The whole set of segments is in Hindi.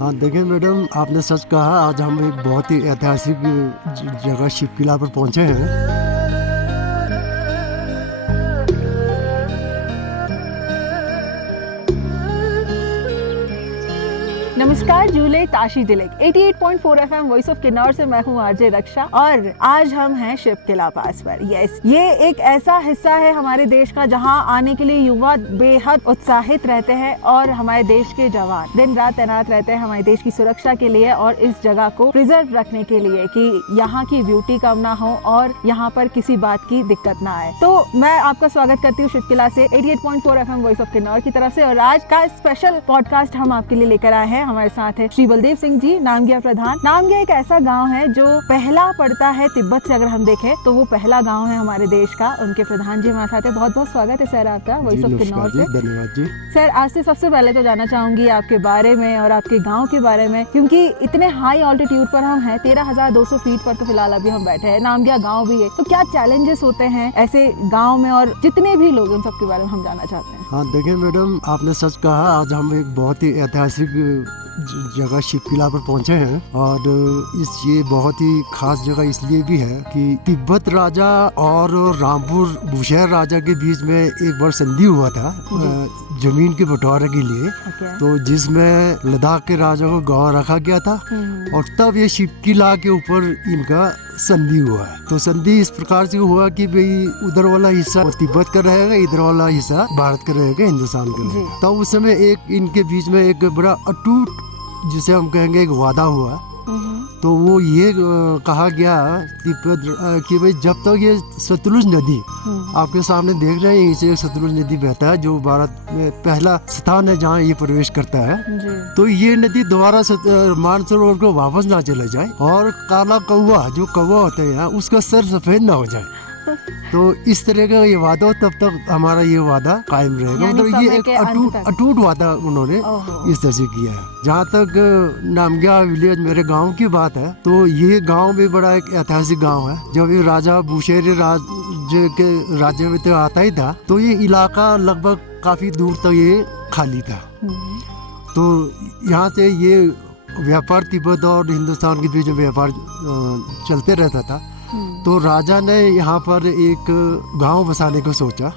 हाँ देखिए मैडम, आपने सच कहा। आज हम एक बहुत ही ऐतिहासिक जगह शिव किला पर पहुंचे हैं। नमस्कार, झूले ताशी तिलक 88.4 FM वॉइस ऑफ किन्नौर से मैं हूँ आरजे रक्षा और आज हम हैं शिव किला पास पर। यस, ये एक ऐसा हिस्सा है हमारे देश का जहाँ आने के लिए युवा बेहद उत्साहित रहते हैं और हमारे देश के जवान दिन रात तैनात रहते हैं हमारे देश की सुरक्षा के लिए और इस जगह को प्रिजर्व रखने के लिए कि यहाँ की ब्यूटी कम ना हो और यहाँ पर किसी बात की दिक्कत ना आए। तो मैं आपका स्वागत करती हूँ शिव किला से 88.4 FM वॉइस ऑफ किन्नौर की तरफ से। और आज का स्पेशल पॉडकास्ट हम आपके लिए लेकर आए हैं। हमारे साथ है श्री बलदेव सिंह जी, नामग्या प्रधान। नामग्या एक ऐसा गांव है जो पहला पड़ता है तिब्बत से। अगर हम देखें तो वो पहला गांव है हमारे देश का। उनके प्रधान जी हमारे साथ है। बहुत बहुत स्वागत है सर आपका वॉइस ऑफ किन्नौर से। धन्यवाद जी। सर, आज से सबसे पहले तो जानना चाहूंगी आपके बारे में और आपके गाँव के बारे में, क्योंकि इतने हाई ऑल्टीट्यूड पर हम हैं। 13,200 फीट पर तो फिलहाल अभी हम बैठे हैं। नामग्या गाँव भी है, तो क्या चैलेंजेस होते हैं ऐसे गाँव में और जितने भी लोग उन सबके बारे में हम जानना चाहते हैं। हाँ देखिए मैडम, आपने सच कहा। आज हम एक बहुत ही ऐतिहासिक जगह शिव किला पर पहुंचे हैं और ये बहुत ही खास जगह इसलिए भी है कि तिब्बत राजा और रामपुर बुशहर राजा के बीच में एक बार संधि हुआ था जमीन के बंटवारे के लिए। तो जिसमें लद्दाख के राजा को गांव रखा गया था और तब ये शिव किला के ऊपर इनका संधि हुआ है। तो संधि इस प्रकार से हुआ कि भाई उधर वाला हिस्सा तिब्बत का रहेगा, इधर वाला हिस्सा भारत का रहेगा, हिंदुस्तान का रहेगा। तब उस समय एक इनके बीच में एक बड़ा अटूट, जिसे हम कहेंगे, एक वादा हुआ। तो वो ये कहा गया कि भाई जब तक ये सतलुज नदी आपके सामने देख रहे हैं, इसे सतलुज नदी बहता है जो भारत में पहला स्थान है जहाँ ये प्रवेश करता है। तो ये नदी दोबारा मानसरोवर को वापस ना चला जाए और काला कौवा, जो कौवा होता है यहाँ, उसका सर सफेद ना हो जाए। तो इस तरह का ये वादा हो, तब तक हमारा ये वादा कायम रहेगा। मतलब ये एक अटूट वादा उन्होंने इस तरह से किया है। जहाँ तक नामग्या विलेज मेरे गांव की बात है, तो ये गांव भी बड़ा एक ऐतिहासिक गांव है। जब ये राजा बुशहर राज्य में तो आता ही था, तो ये इलाका लगभग काफी दूर तक ये खाली था। तो यहाँ से ये व्यापार तिब्बत और हिंदुस्तान के बीच में व्यापार चलते रहता था। तो राजा ने यहाँ पर एक गांव बसाने को सोचा।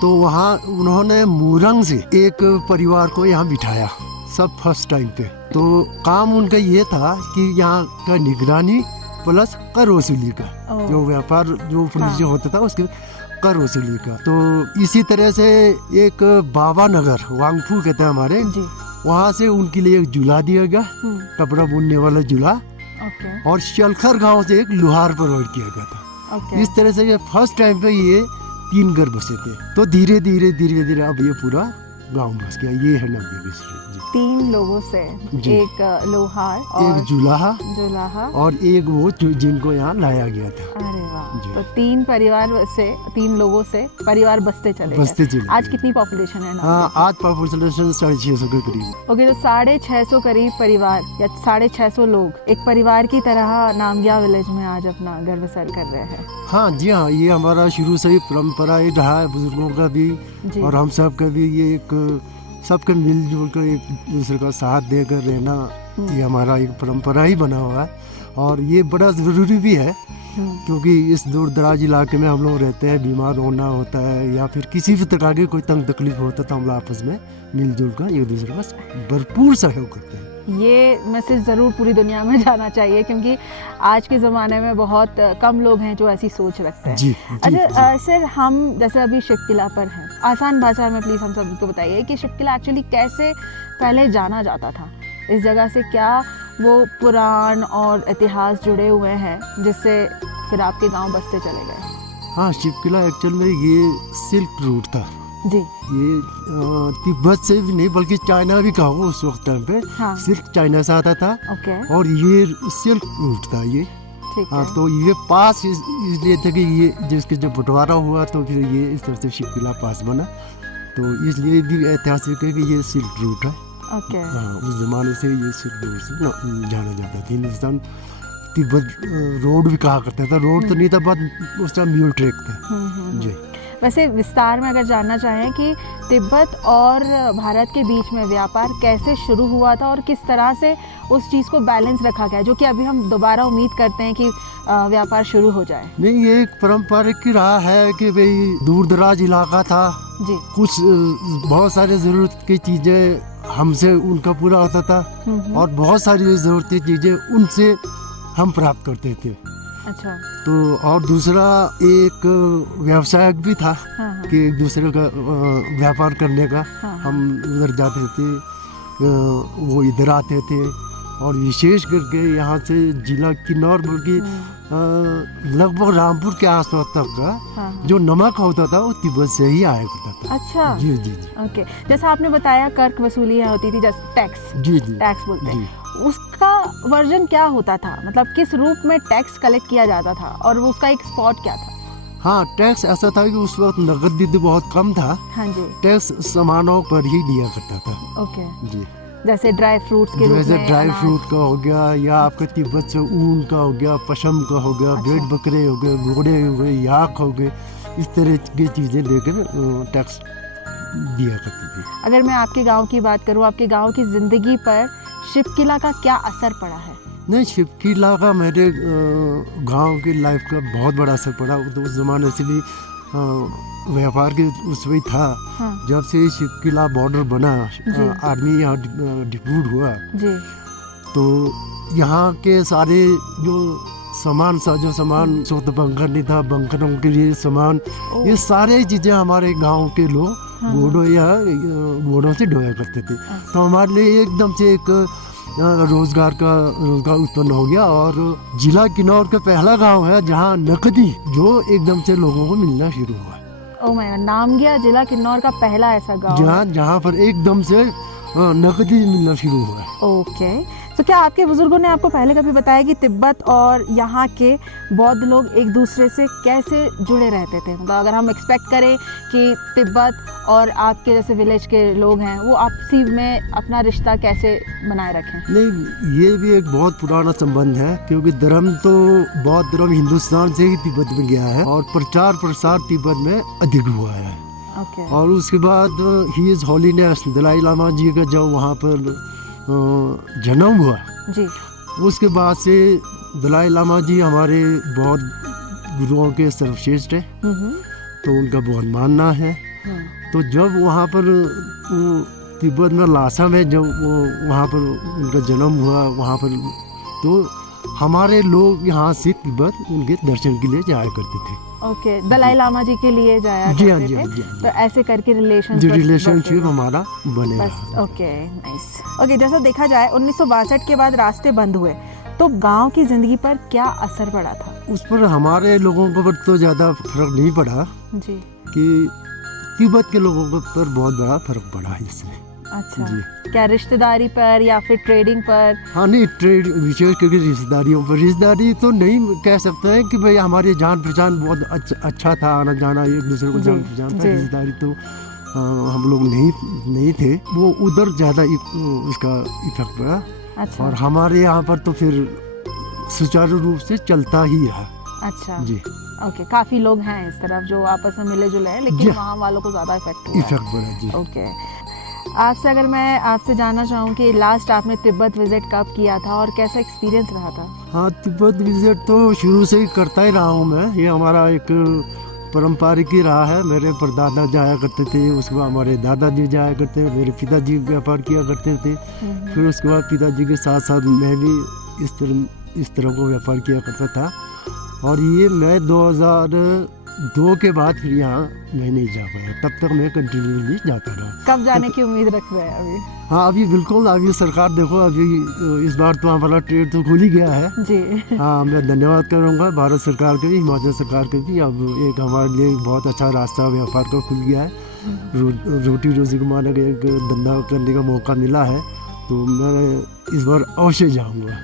तो वहाँ उन्होंने मुरंग से एक परिवार को यहाँ बिठाया, सब फर्स्ट टाइम पे। तो काम उनका ये था कि यहाँ का निगरानी प्लस कर वसूली का, जो व्यापार जो पुलिस होता था उसके कर वसूली का। तो इसी तरह से एक बाबा नगर वांगफू कहते हैं हमारे, वहाँ से उनके लिए एक झूला दिया गया, कपड़ा बुनने वाला झूला। और शलखर गांव से एक लोहार प्रोवाइड किया गया था। इस तरह से ये फर्स्ट टाइम पे ये 3 घर बसे थे। तो धीरे धीरे अब ये पूरा गांव बस गया। ये है नामग्या। 3 लोगों से, एक लोहार और एक जुलाहा और एक वो जिनको यहाँ लाया गया था। अरे वाह। तो 3 परिवार से, 3 लोगों से परिवार बसते चले। आज कितनी पॉपुलेशन है? हाँ, आज पॉपुलेशन 650 के करीब। ओके, तो 650 करीब परिवार या 650 लोग एक परिवार की तरह नामग्या विलेज में आज अपना घर बसर कर रहे हैं। हाँ जी हाँ, ये हमारा शुरू से ही परम्परा ही रहा है, बुजुर्गों का भी और हम सब का भी। ये एक सबके मिलजुल कर एक दूसरे का साथ देकर रहना, ये हमारा एक परंपरा ही बना हुआ है। और ये बड़ा ज़रूरी भी है, क्योंकि इस दूर दराज इलाके में हम लोग रहते हैं, बीमार होना होता है या फिर किसी भी प्रकार की कोई तंग तकलीफ होता है, तो हम लोग आपस में मिलजुल कर एक दूसरे का भरपूर सहयोग करते हैं। ये मैसेज ज़रूर पूरी दुनिया में जाना चाहिए, क्योंकि आज के ज़माने में बहुत कम लोग हैं जो ऐसी सोच रखते हैं। अच्छा सर, हम जैसे अभी शिव किला पर हैं, आसान भाषा में प्लीज़ हम सबको बताइए कि शिव किला एक्चुअली कैसे पहले जाना जाता था। इस जगह से क्या वो पुराण और इतिहास जुड़े हुए हैं जिससे फिर आपके गांव बसते चले गए? हाँ, शिव किला एक्चुअल में ये सिल्क रूट था जी। ये तिब्बत से भी नहीं बल्कि चाइना भी कहो उस वक्त टाइम पे। सिल्क चाइना से आता था। और ये सिल्क रूट था ये। हाँ, तो ये पास इसलिए था कि ये जिसके जब बंटवारा हुआ तो फिर ये इस तरह से शिव किला पास बना। तो इसलिए भी ऐतिहासिक है कि ये सिल्क रूट है। हाँ, उस जमाने से ये सिल्क रूट से जाना जाता था। हिंदुस्तान तिब्बत रोड भी कहा करते थे। रोड तो नहीं था, बट उसका म्यूल ट्रैक था जी। वैसे विस्तार में अगर जानना चाहें कि तिब्बत और भारत के बीच में व्यापार कैसे शुरू हुआ था और किस तरह से उस चीज़ को बैलेंस रखा गया, जो कि अभी हम दोबारा उम्मीद करते हैं कि व्यापार शुरू हो जाए। नहीं, ये एक पारंपरिक की रहा है कि भाई दूर दराज इलाका था जी। कुछ बहुत सारे ज़रूरत की चीज़ें हमसे उनका पूरा होता था और बहुत सारी ज़रूरती चीज़ें उनसे हम प्राप्त करते थे। अच्छा। तो और दूसरा एक व्यवसाय भी था हाँ। कि एक दूसरे का व्यापार करने का। हाँ। हम उधर जाते थे, वो इधर आते थे, और विशेष करके यहाँ से जिला किन्नौर बल्कि लगभग रामपुर के आसपास तक का हाँ। जो नमक होता था वो तिब्बत से ही आया करता था। अच्छा। जी जी जी। ओके, जैसा आपने बताया कर्क वसूली होती थी, जैसे टैक्स। जी जी। टैक्स बोलते हैं, उसका वर्जन क्या होता था, मतलब किस रूप में टैक्स कलेक्ट किया जाता था और उसका एक स्पॉट क्या था? हाँ, टैक्स ऐसा था कि उस वक्त नगद भी बहुत कम था। हाँ जी। टैक्स सामानों पर ही लिया करता था। ओके जी। जैसे ड्राई फ्रूट्स के रूप में, जैसे ड्राई फ्रूट का हो गया, या आपका तिब्बत से ऊन का हो गया, पशम का हो गया, अच्छा। भेड़ बकरे हो गए, घोड़े हो गए, याक हो गए, इस तरह की चीज़ें लेकर टैक्स दिया करते थे। अगर मैं आपके गांव की बात करूं, आपके गांव की ज़िंदगी पर शिवकिला का क्या असर पड़ा है? नहीं, शिवकिला का मेरे गांव की लाइफ का बहुत बड़ा असर पड़ा। तो उस ज़माने से भी व्यापार के उसमें था। हाँ। जब से शिवकिला बॉर्डर बना, आर्मी यहाँ डिप्यूट हुआ, जी। तो यहाँ के सारे जो सामान सोत बंकर नहीं था, बंकरों के लिए सामान, ये सारे चीज़ें हमारे गांव के लोग घोड़ों से ढोया करते थे। तो हमारे लिए एकदम से एक रोजगार उत्पन्न हो गया। और जिला किन्नौर का पहला गांव है जहां नकदी जो एकदम से लोगों को मिलना शुरू हुआ। ओह माय गॉड, नामगिया जिला किन्नौर का पहला ऐसा गांव जहां पर एकदम से नकदी मिलना शुरू हुआ। ओके, तो क्या आपके बुजुर्गों ने आपको पहले कभी बताया कि तिब्बत और यहाँ के बौद्ध लोग एक दूसरे से कैसे जुड़े रहते थे? मतलब अगर हम एक्सपेक्ट करें कि तिब्बत और आपके जैसे विलेज के लोग हैं, वो आपसी में अपना रिश्ता कैसे बनाए रखें? नहीं, ये भी एक बहुत पुराना संबंध है, क्योंकि धर्म तो बौद्ध धर्म हिंदुस्तान से ही तिब्बत में गया है और प्रचार प्रसार तिब्बत में अधिक हुआ है। और उसके बाद ही इज होलीनेस दलाई लामा जी का जब वहाँ पर जन्म हुआ जी, उसके बाद से दलाई लामा जी हमारे बहुत गुरुओं के सर्वश्रेष्ठ है, तो उनका बहुत मानना है। तो जब वहाँ पर तिब्बत में लासा में जब वो वहाँ पर उनका जन्म हुआ, वहाँ पर तो हमारे लोग यहाँ से तिब्बत उनके दर्शन के लिए जाया करते थे। ओके, दलाई लामा जी के लिए जाया करते थे। तो ऐसे करके रिलेशनशिप हमारा बने रहा। Okay, nice. ओके, जैसा देखा जाए 1962 के बाद रास्ते बंद हुए, तो गांव की जिंदगी पर क्या असर पड़ा था? उस पर हमारे लोगों को तो ज़्यादा फर्क नहीं पड़ा जी, कि तिब्बत के लोगों पर बहुत बड़ा फर्क पड़ा है इससे। अच्छा जी। क्या रिश्तेदारी पर या फिर ट्रेडिंग पर? हाँ, नहीं, ट्रेड विशेष करके रिश्तेदारियों पर। रिश्तेदारी तो नहीं कह सकते हैं कि भाई हमारी जान पहचान बहुत अच्छा था, आना जाना एक दूसरे को जान पहचान था। रिश्तेदारी तो हम लोग नहीं थे, वो उधर ज़्यादा उसका इफेक्ट पड़ा। अच्छा। और हमारे यहाँ पर तो फिर सुचारू रूप से चलता ही रहा। अच्छा जी। ओके, काफ़ी लोग हैं इस तरफ जो आपस में मिले जुले हैं, लेकिन वहाँ वालों को ज़्यादा इफेक्ट पड़ा जी। ओके, आपसे अगर मैं आपसे जानना चाहूँ कि लास्ट आपने तिब्बत विजिट कब किया था और कैसा एक्सपीरियंस रहा था? हाँ, तिब्बत विजिट तो शुरू से ही करता ही रहा हूँ मैं। ये हमारा एक पारंपरिक ही रहा है। मेरे परदादा जाया करते थे, उसके बाद हमारे दादाजी जाया करते थे, मेरे पिताजी व्यापार किया करते थे। फिर उसके बाद पिताजी के साथ साथ मैं भी इस तरह को व्यापार किया करता था। और ये मैं 2002 के बाद फिर यहाँ मैं नहीं जा पाया, तब तक मैं कंटिन्यूसली जाता रहा। कब जाने की उम्मीद रख रहे हैं अभी? हाँ, अभी बिल्कुल, अभी सरकार देखो, अभी इस बार तो हमारा ट्रेड तो खुल ही गया है जी। हाँ, मैं धन्यवाद करूँगा भारत सरकार के भी, हिमाचल सरकार के भी। अब एक हमारे लिए बहुत अच्छा रास्ता व्यापार का खुल गया है। रोटी रोजी कमाने का एक धंधा करने का मौका मिला है, तो मैं इस बार अवश्य जाऊँगा।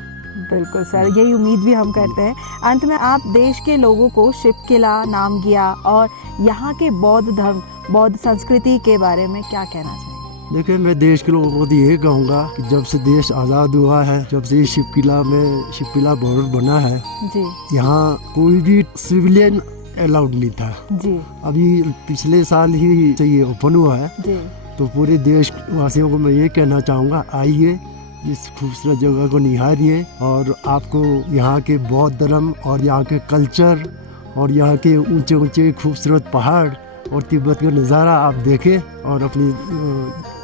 बिल्कुल सर, यही उम्मीद भी हम करते हैं। अंत में आप देश के लोगों को शिवकिला, नामगिया और यहाँ के बौद्ध धर्म, बौद्ध संस्कृति के बारे में क्या कहना चाहिए? देखिए, मैं देश के लोगों को तो यही कहूँगा कि जब से देश आज़ाद हुआ है, जब से ये शिव किला बॉर्डर बना है, जी यहाँ कोई भी सिविलियन अलाउड नहीं था। जी अभी पिछले साल ही से ये ओपन हुआ है, जी तो पूरे देश वासियों को मैं ये कहना चाहूँगा, आइए इस खूबसूरत जगह को निहारिए और आपको यहाँ के बौद्ध धर्म और यहाँ के कल्चर और यहाँ के ऊंचे ऊंचे खूबसूरत पहाड़ और तिब्बत का नज़ारा आप देखें और अपनी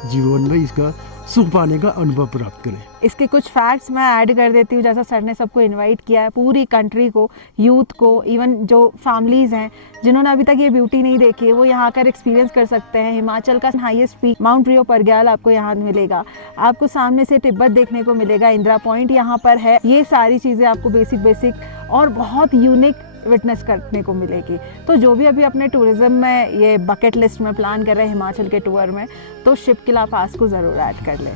जीवन में इसका सुख पाने का अनुभव प्राप्त करें। इसके कुछ फैक्ट्स मैं ऐड कर देती हूँ। जैसा सर ने सबको इनवाइट किया है, पूरी कंट्री को, यूथ को, इवन जो फैमिलीज़ हैं जिन्होंने अभी तक ये ब्यूटी नहीं देखी है, वो यहाँ आकर एक्सपीरियंस कर सकते हैं। हिमाचल का हाईएस्ट पीक माउंट रियो परग्याल आपको यहाँ मिलेगा, आपको सामने से तिब्बत देखने को मिलेगा, इंदिरा पॉइंट यहाँ पर है। ये सारी चीज़ें आपको बेसिक और बहुत यूनिक विटनेस करने को मिलेगी। तो जो भी अभी अपने टूरिज्म में ये बकेट लिस्ट में प्लान कर रहे हैं हिमाचल के टूर में, तो शिव किला पास को ज़रूर ऐड कर लें।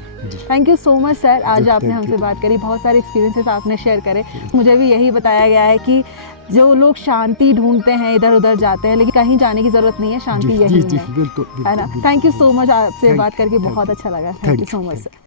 Thank you so much sir, आज आपने हमसे बात करी, बहुत सारे एक्सपीरियंसेस आपने शेयर करे। मुझे भी यही बताया गया है कि जो लोग शांति ढूंढते हैं इधर उधर जाते हैं, लेकिन कहीं जाने की ज़रूरत नहीं है, शांति यही है, बिल्कुल, है ना। थैंक यू सो मच, आपसे बात करके बहुत अच्छा लगा। Thank you so much sir.